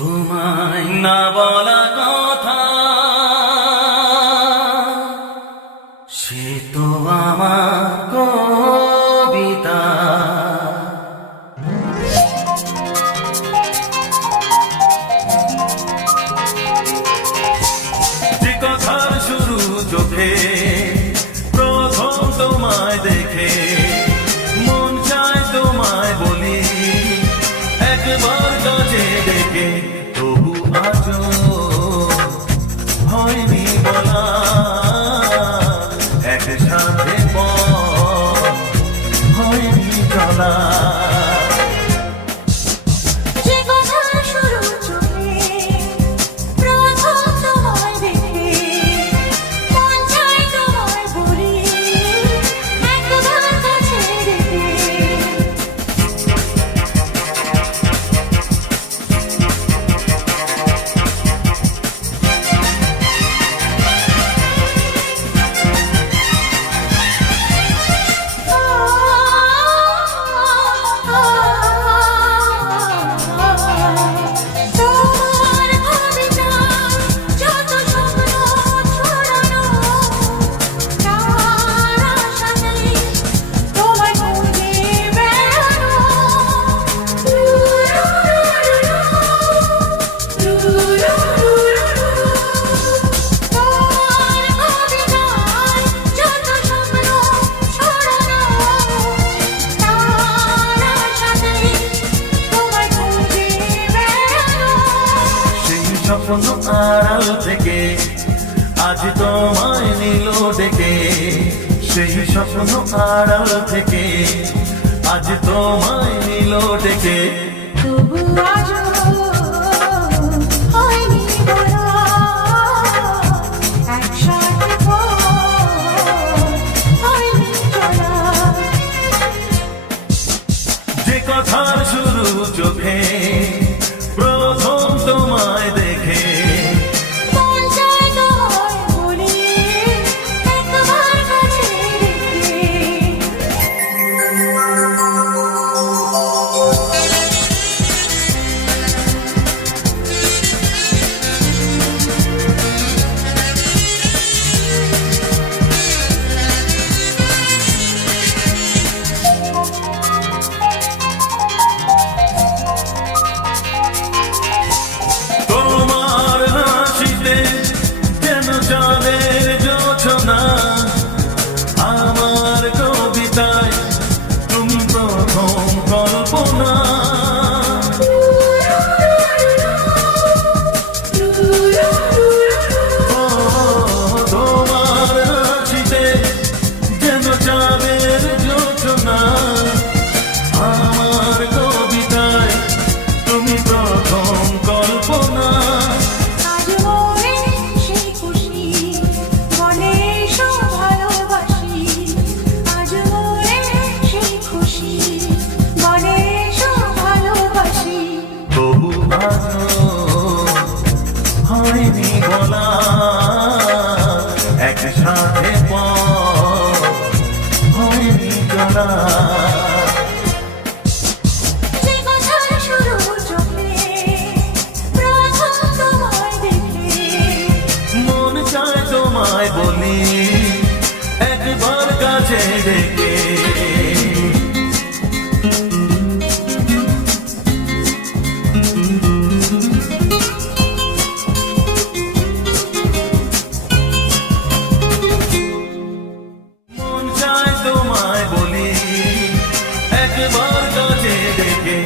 তোমায় না বলা কথা সে তো আমার কবিতা। যে কথার শুরু চোখে প্রথম তোমায় দেখে মন চায় তোমায় বলি একবার কাছে ডেকে, তবু আজও হয়নি বলা একসাথে হয়নি চলা। স্বপ্ন আড়াল থেকে আজ তোমায় নিল ডেকে, সেই স্বপ্ন আড়াল থেকে আজ তোমায় নিল ডেকে, তবু আজও হয়নি বলা একসাথে হয়নি চলা। যে কথার শুরু চোখে প্রথম তোমায় দেখে মন চায় তোমায় বলি একবার কাছে আমার কবিতায় তুমি প্রথম কল্পনা। তোমার হাসিতে যেন চাঁদের জোছনা, আমার কবিতায় তুমি প্রথম কল্পনা। হয়নি বলা একসাথে হয়নি চলা। মন চায় তোমায় বলি একবার কাছে ডেকে, তোমায় বলি একবার কাছে ডেকে।